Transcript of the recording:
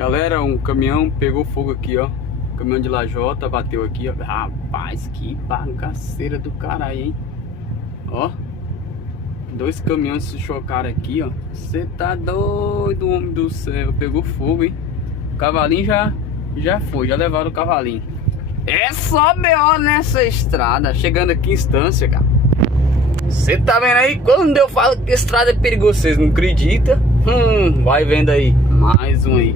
Galera, um caminhão pegou fogo aqui, ó. Caminhão de lajota bateu aqui, ó. Rapaz, que bagaceira do caralho, hein? Ó. Dois caminhões se chocaram aqui, ó. Você tá doido, homem do céu. Pegou fogo, hein? O cavalinho já foi, já levaram o cavalinho. É só BO nessa estrada. Chegando aqui em Estância, cara. Você tá vendo aí? Quando eu falo que a estrada é perigosa, vocês não acreditam? Vai vendo aí. Mais um aí.